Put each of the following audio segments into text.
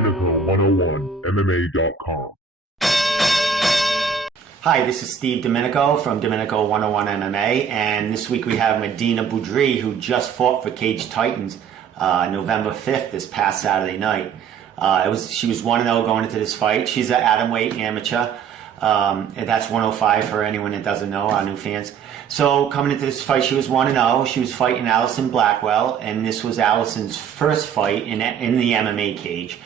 Domenico101mma.com. Hi, this is Steve Domenico from Domenico101mma, and this week we have Adina Beaudry, who just fought for Cage Titans November 5th, this past Saturday night. She was 1-0 going into this fight. She's an atomweight amateur, and that's 105 for anyone that doesn't know, our new fans. So coming into this fight, she was 1-0. She was fighting Allison Blackwell, and this was Allison's first fight in the MMA cage.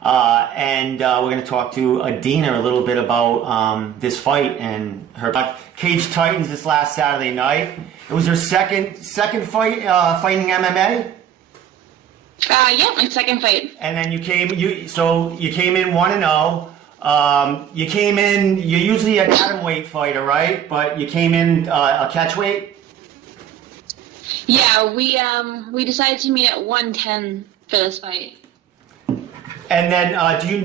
And we're going to talk to Adina a little bit about this fight and her Cage Titans this last Saturday night. It was her second fight fighting MMA. Yeah, my second fight. And then you came in 1-0. You're usually an atomweight fighter, right? But you came in a catchweight. Yeah, we decided to meet at 110 for this fight. And then,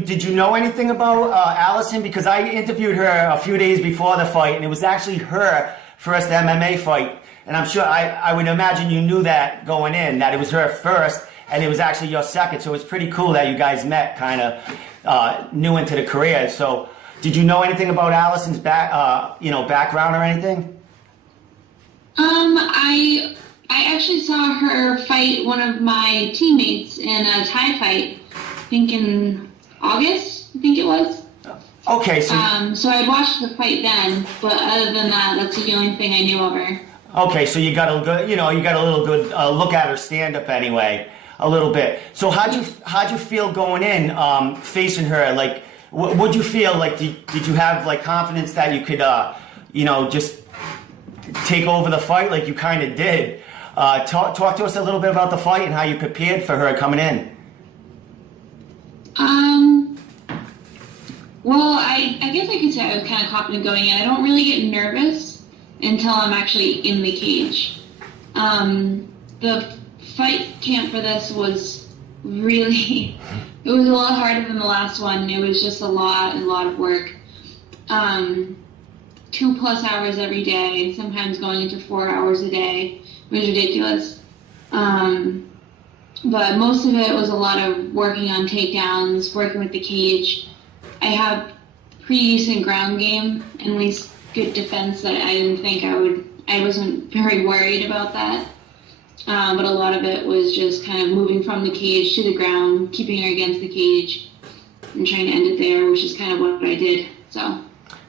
did you know anything about Allison? Because I interviewed her a few days before the fight, and it was actually her first MMA fight. And I'm sure I would imagine you knew that going in, that it was her first, and it was actually your second. So it's pretty cool that you guys met kind of new into the career. So, did you know anything about Allison's background or anything? I actually saw her fight one of my teammates in a Thai fight. I think in August, I think it was. Okay, so so I watched the fight then, but other than that, that's the only thing I knew of her. Okay, so you got a good, you got a little good look at her stand up anyway, a little bit. So how'd you feel going in, facing her? Like, what'd you feel like? Did you have like confidence that you could, just take over the fight like you kind of did? Talk to us a little bit about the fight and how you prepared for her coming in. Well, I guess I could say I was kind of confident going in. I don't really get nervous until I'm actually in the cage. The fight camp for this was really, it was a lot harder than the last one. It was just a lot of work. 2+ hours every day, sometimes going into 4 hours a day. It was ridiculous. But most of it was a lot of working on takedowns, working with the cage. I have pretty decent ground game, and at least good defense that I didn't think I wasn't very worried about that. But a lot of it was just kind of moving from the cage to the ground, keeping her against the cage, and trying to end it there, which is kind of what I did. So.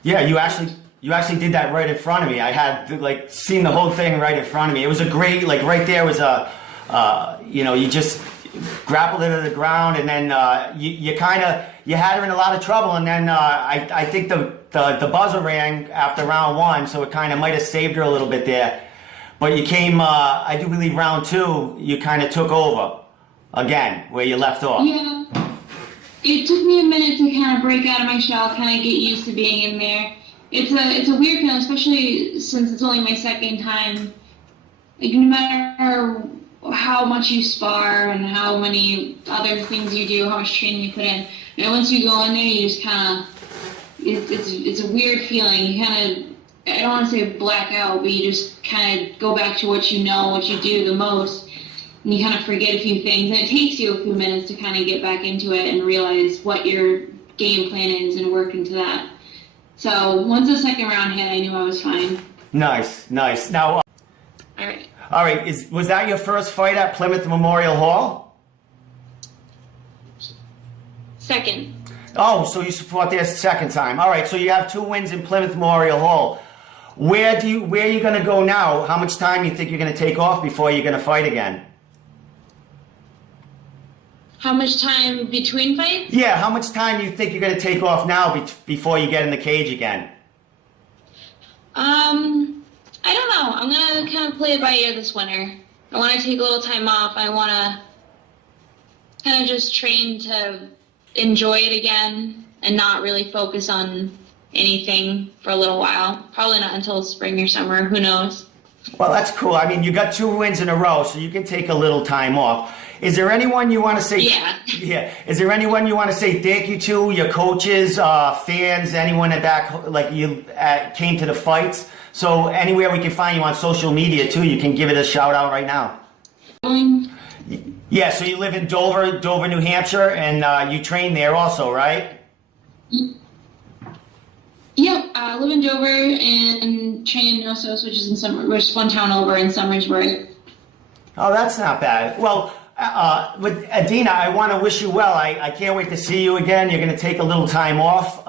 Yeah, you actually did that right in front of me. I had seen the whole thing right in front of me. It was a great, right there was a, you just grappled her to the ground, and then you had her in a lot of trouble, and then I think the buzzer rang after round 1, so it kind of might have saved her a little bit there. But you came, I do believe round 2, you kind of took over again where you left off. Yeah, it took me a minute to kind of break out of my shell, kind of get used to being in there. It's a weird feeling, especially since it's only my second time. Like, no matter how much you spar and how many other things you do, how much training you put in, and once you go in there, you just kind of, it's a weird feeling. You kind of, I don't want to say black out, but you just kind of go back to what you know, what you do the most, and you kind of forget a few things, and it takes you a few minutes to kind of get back into it and realize what your game plan is and work into that. So once the second round hit, I knew I was fine. Nice. Now, all right. Was that your first fight at Plymouth Memorial Hall? Second. Oh, so you fought there second time. All right. So you have 2 wins in Plymouth Memorial Hall. Where are you going to go now? How much time do you think you're going to take off before you're going to fight again? How much time between fights? Yeah, how much time do you think you're going to take off now before you get in the cage again? I don't know. I'm going to kind of play it by ear this winter. I want to take a little time off. I want to kind of just train to enjoy it again and not really focus on anything for a little while. Probably not until spring or summer. Who knows? Well, that's cool. I mean, you got 2 wins in a row, so you can take a little time off. Is there anyone you want to say? Yeah. Is there anyone you want to say thank you to? Your coaches, fans, anyone that came to the fights? So anywhere we can find you on social media too, you can give it a shout out right now. Yeah, so you live in Dover, New Hampshire, and you train there also, right? Yep, I live in Dover and train in Knossos, which is which is one town over in Somersworth. Oh, that's not bad. Well, with Adina, I want to wish you well. I can't wait to see you again. You're going to take a little time off.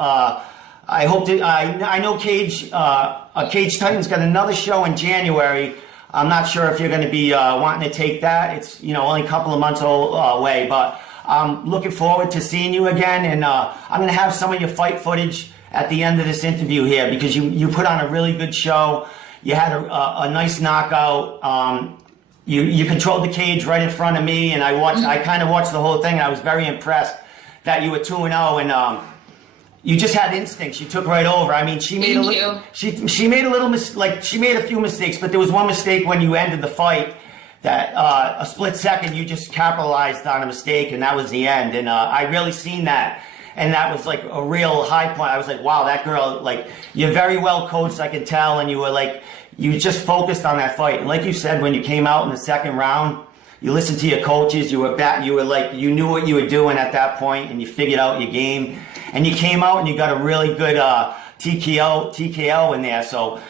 I hope that I know Cage Titans got another show in January. I'm not sure if you're going to be wanting to take that. It's only a couple of months away, but I'm looking forward to seeing you again. And I'm going to have some of your fight footage at the end of this interview here because you put on a really good show. You had a nice knockout. You controlled the cage right in front of me, and I kind of watched the whole thing, and I was very impressed that you were 2-0, and you just had instincts. You took right over. I mean, she made she made a few mistakes, but there was one mistake when you ended the fight that a split second you just capitalized on a mistake, and that was the end. And I really seen that, and that was like a real high point. I was like, wow, that girl, like, you're very well coached, I can tell, and you were like, you just focused on that fight. And like you said, when you came out in the second round, you listened to your coaches, you knew what you were doing at that point, and you figured out your game. And you came out and you got a really good TKO in there. So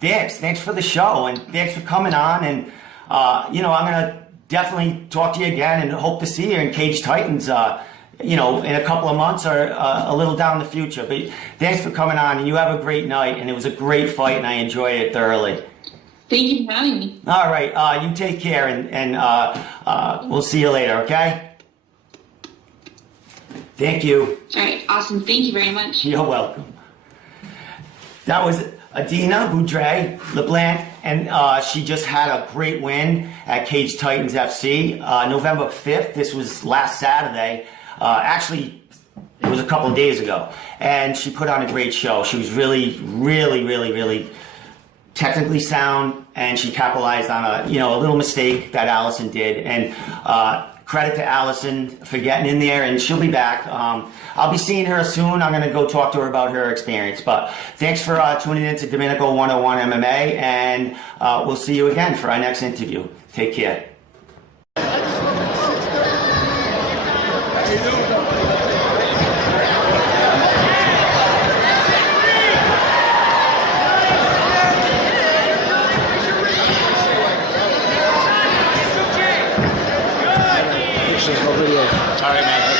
thanks for the show, and thanks for coming on. And I'm gonna definitely talk to you again, and hope to see you in Cage Titans. In a couple of months or a little down the future. But thanks for coming on, and you have a great night. And it was a great fight, and I enjoyed it thoroughly. Thank you for having me. All right, you take care, and we'll see you later. Okay. Thank you. All right, awesome. Thank you very much. You're welcome. That was Adina Beaudry LeBlanc, and she just had a great win at Cage Titans FC, November 5th. This was last Saturday. Actually, it was a couple of days ago, and she put on a great show. She was really, really, really, really technically sound, and she capitalized on a little mistake that Allison did. And credit to Allison for getting in there, and she'll be back. I'll be seeing her soon. I'm going to go talk to her about her experience. But thanks for tuning in to Domenico101 MMA, and we'll see you again for our next interview. Take care. All right, man.